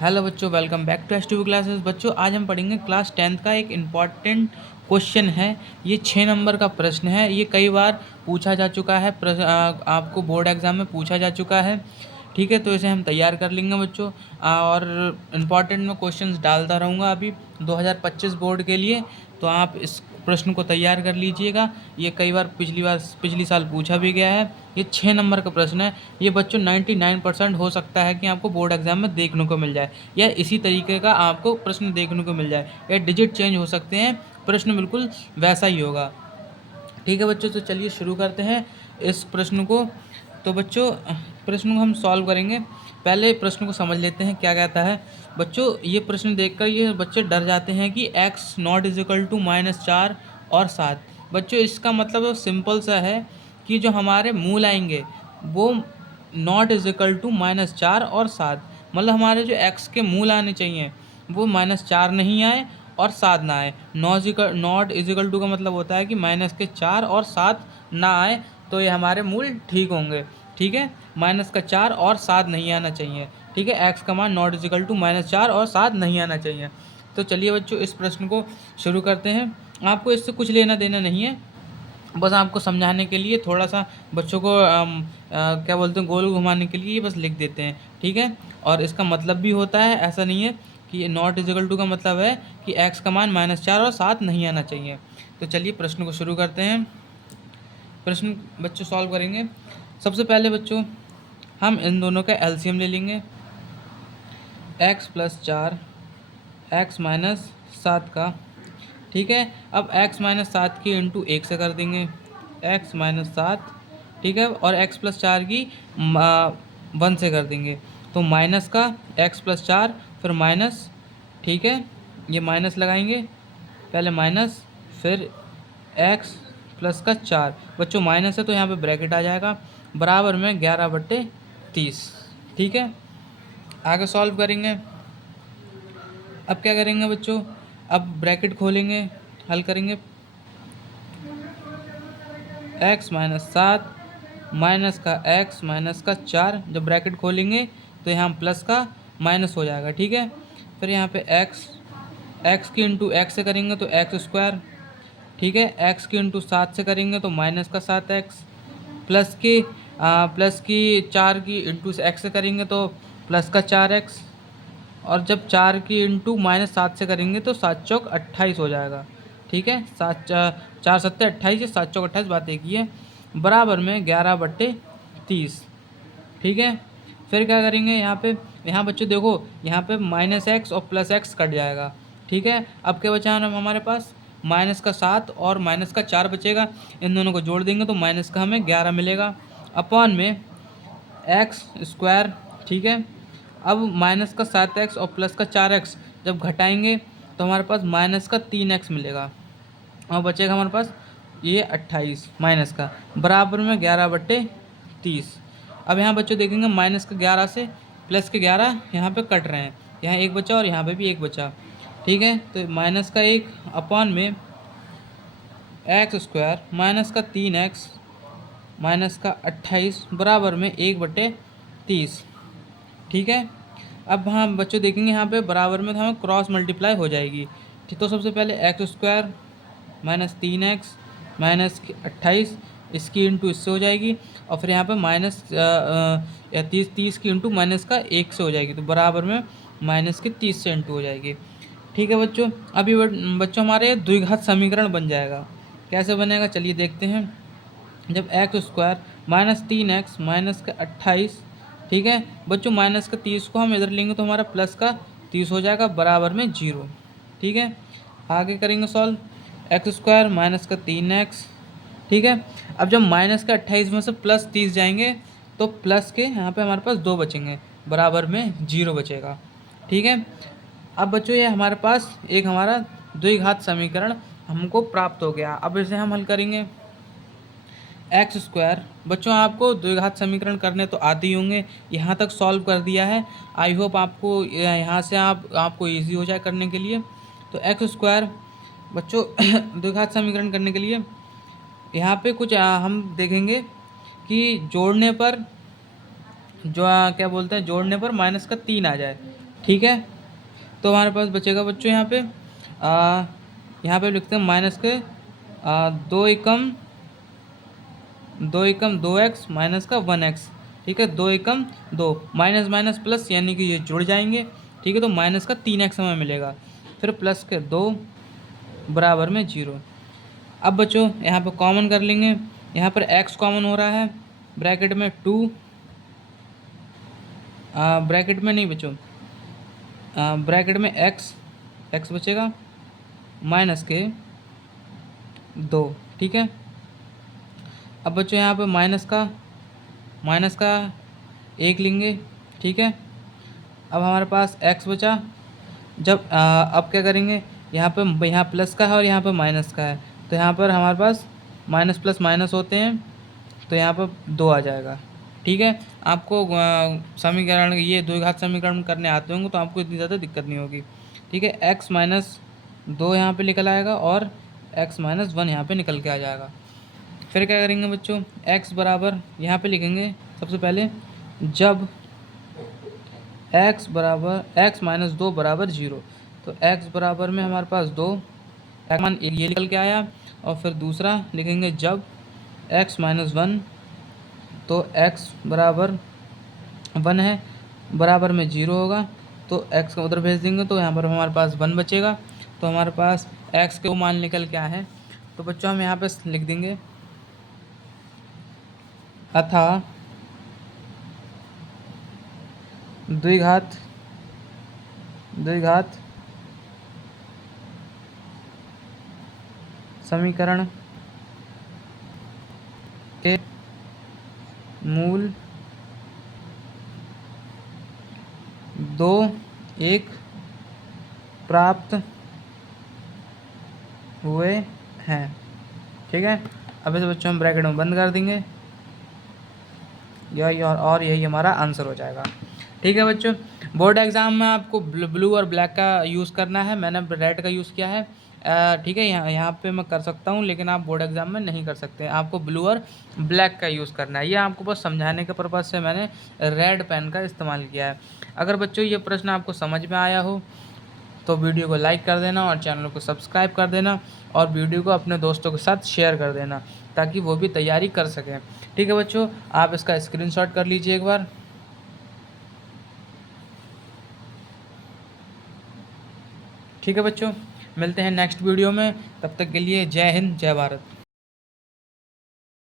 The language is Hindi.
हेलो बच्चों, welcome back to S T classes. बच्चों, आज हम पढ़ेंगे क्लास 10th का एक इम्पॉर्टेंट क्वेश्चन है। ये 6 नंबर का प्रश्न है। ये कई बार पूछा जा चुका है, आपको बोर्ड एग्जाम में पूछा जा चुका है। ठीक है, तो इसे हम तैयार कर लेंगे बच्चों। और इम्पॉर्टेंट में क्वेश्चंस डालता रहूँगा अभी 2025 बोर्ड के लिए। तो आप इस प्रश्न को तैयार कर लीजिएगा। ये कई बार पिछली साल पूछा भी गया है। ये 6 नंबर का प्रश्न है। ये बच्चों 99% हो सकता है कि आपको बोर्ड एग्जाम में देखने को मिल जाए, या इसी तरीके का आपको प्रश्न देखने को मिल जाए, या डिजिट चेंज हो सकते हैं, प्रश्न बिल्कुल वैसा ही होगा। ठीक है बच्चों, तो चलिए शुरू करते हैं इस प्रश्न को। तो बच्चों, प्रश्न को हम सॉल्व करेंगे। पहले प्रश्न को समझ लेते हैं क्या कहता है। बच्चों, ये प्रश्न देखकर ये बच्चे डर जाते हैं कि x not is equal to -4 और 7। बच्चों, इसका मतलब सिंपल सा है कि जो हमारे मूल आएंगे वो नॉट इज इक्वल टू -4 और 7। मतलब हमारे जो x के मूल आने चाहिए वो -4 नहीं आए और 7 ना आए। नॉट इजिकल टू का मतलब होता है कि -4 और 7 ना आए, तो ये हमारे मूल ठीक होंगे। ठीक है, -4 और 7 नहीं आना चाहिए। ठीक है, x का मान नॉट इजिकल टू -4 और 7 नहीं आना चाहिए। तो चलिए बच्चों, इस प्रश्न को शुरू करते हैं। आपको इससे कुछ लेना देना नहीं है, बस आपको समझाने के लिए थोड़ा सा बच्चों को क्या बोलते हैं, गोल घुमाने के लिए बस लिख देते हैं। ठीक है, और इसका मतलब भी होता है, ऐसा नहीं है कि नॉट इजिकल टू का मतलब है कि x का मान -4 और 7 नहीं आना चाहिए। तो चलिए प्रश्न को शुरू करते हैं। प्रश्न बच्चों सॉल्व करेंगे। सबसे पहले बच्चों हम इन दोनों का एलसीएम ले लेंगे। x+4 x-7 का। ठीक है, अब x-7 की इंटू 1 से कर देंगे, x-7। ठीक है, और x+4 की 1 से कर देंगे, तो माइनस का x+4 फिर माइनस। ठीक है, ये माइनस लगाएंगे, पहले माइनस फिर x प्लस का 4। बच्चों माइनस है तो यहाँ पे ब्रैकेट आ जाएगा, बराबर में 11/30। ठीक है, आगे सॉल्व करेंगे। अब क्या करेंगे बच्चों, अब ब्रैकेट खोलेंगे, हल करेंगे। x-7 माइनस का x माइनस का 4, जब ब्रैकेट खोलेंगे तो यहाँ प्लस का माइनस हो जाएगा। ठीक है, फिर यहाँ पे x की इंटू एक्स से करेंगे तो x²। ठीक है, x की इंटू 7 से करेंगे तो माइनस का 7x, प्लस की 4 की इंटू एक्स से करेंगे तो प्लस का 4x, और जब 4 की इंटू -7 से करेंगे तो 7 चौक 28 हो जाएगा। ठीक है, 4 सत्ते 28 या 7 चौक 28, बात एक ही है, बराबर में 11/30। ठीक है, फिर क्या करेंगे, यहाँ बच्चों देखो, यहाँ पे -x और +x कट जाएगा। ठीक है, अब क्या बचा है हमारे पास, माइनस का 7 और माइनस का 4 बचेगा। इन दोनों को जोड़ देंगे तो माइनस का हमें 11 मिलेगा, अपॉन में x²। ठीक है, अब माइनस का 7x और प्लस का 4x जब घटाएंगे तो हमारे पास माइनस का 3x मिलेगा, और बचेगा हमारे पास ये 28 माइनस का, बराबर में 11/30। अब यहाँ बच्चों देखेंगे, माइनस का 11 से प्लस के 11 यहाँ पे कट रहे हैं, यहाँ एक बचा और यहाँ पे भी एक बचा। ठीक है, तो माइनस का 1 अपॉन में x² माइनस का 3x माइनस का 28 बराबर में 1/30। ठीक है, अब हम बच्चों देखेंगे यहाँ पे बराबर में तो हमें क्रॉस मल्टीप्लाई हो जाएगी। ठीक, तो सबसे पहले x² माइनस 3x माइनस 28, इसकी इंटू इससे हो जाएगी, और फिर यहाँ पे माइनस 30 की इंटू माइनस का 1 से हो जाएगी, तो बराबर में माइनस की 30 से इंटू हो जाएगी। ठीक है बच्चों, अभी बच्चों हमारे द्विघात समीकरण बन जाएगा। कैसे बनेगा चलिए देखते हैं। जब x² माइनस 3x माइनस का 28। ठीक है बच्चों, माइनस का 30 को हम इधर लेंगे तो हमारा प्लस का 30 हो जाएगा, बराबर में 0। ठीक है, आगे करेंगे सॉल्व, x² माइनस का 3x। ठीक है, अब जब माइनस का 28 में से प्लस 30 जाएंगे तो प्लस के यहाँ पे हमारे पास 2 बचेंगे, बराबर में 0 बचेगा। ठीक है, अब बच्चों ये हमारे पास एक हमारा द्विघात समीकरण हमको प्राप्त हो गया। अब इसे हम हल करेंगे। x² बच्चों आपको द्विघात समीकरण करने तो आते ही होंगे, यहाँ तक सॉल्व कर दिया है। आई होप आपको यहाँ से आपको इजी हो जाए करने के लिए। तो x² बच्चों द्विघात समीकरण करने के लिए यहाँ पे कुछ हम देखेंगे कि जोड़ने पर, जो क्या बोलते हैं, जोड़ने पर माइनस का 3 आ जाए। ठीक है। तो हमारे पास बचेगा बच्चों यहाँ पे लिखते हैं माइनस के 2 माइनस का 1x। ठीक है, 2 माइनस माइनस प्लस यानी कि ये जुड़ जाएंगे। ठीक है, तो माइनस का 3x हमें मिलेगा, फिर प्लस के 2 बराबर में 0। अब बच्चों यहाँ पर कॉमन कर लेंगे। यहाँ पर x कॉमन हो रहा है, ब्रैकेट में 2 ब्रैकेट में नहीं बच्चों, ब्रैकेट में x बचेगा माइनस के 2। ठीक है। अब बच्चों यहाँ पे माइनस का 1 लेंगे। ठीक है। अब हमारे पास x बचा। जब अब क्या करेंगे, यहाँ प्लस का है और यहाँ पे माइनस का है, तो यहाँ पर हमारे पास माइनस प्लस माइनस होते हैं, तो यहाँ पर 2 आ जाएगा। ठीक है। आपको समीकरण ये द्विघात समीकरण करने आते होंगे तो आपको इतनी ज़्यादा दिक्कत नहीं होगी। ठीक है, x माइनस 2 यहाँ पर निकल आएगा और x माइनस 1 यहाँ पर निकल के आ जाएगा। फिर क्या करेंगे बच्चों, x बराबर यहाँ पे लिखेंगे सबसे पहले, जब x माइनस 2 बराबर 0, तो x बराबर में हमारे पास 2 x मान ये निकल के आया। और फिर दूसरा लिखेंगे जब x माइनस 1, तो x बराबर 1 है, बराबर में 0 होगा, तो x को उधर भेज देंगे तो यहाँ पर हमारे पास 1 बचेगा। तो हमारे पास x के वो मान निकल के आए हैं। तो बच्चों हम यहाँ पे लिख देंगे अतः द्विघात समीकरण के मूल 2, 1 प्राप्त हुए हैं। ठीक है। अब इसे बच्चों हम ब्रैकेट में बंद कर देंगे, और यही हमारा आंसर हो जाएगा। ठीक है बच्चों, बोर्ड एग्ज़ाम में आपको ब्लू और ब्लैक का यूज़ करना है, मैंने रेड का यूज़ किया है। ठीक है, यहाँ पे मैं कर सकता हूँ, लेकिन आप बोर्ड एग्ज़ाम में नहीं कर सकते, आपको ब्लू और ब्लैक का यूज़ करना है। ये आपको बस समझाने के पर्पज़ से मैंने रेड पेन का इस्तेमाल किया है। अगर बच्चों ये प्रश्न आपको समझ में आया हो तो वीडियो को लाइक कर देना और चैनल को सब्सक्राइब कर देना, और वीडियो को अपने दोस्तों के साथ शेयर कर देना ताकि वो भी तैयारी कर सकें। ठीक है बच्चों, आप इसका स्क्रीनशॉट कर लीजिए एक बार। ठीक है बच्चों, मिलते हैं नेक्स्ट वीडियो में, तब तक के लिए जय हिंद जय भारत।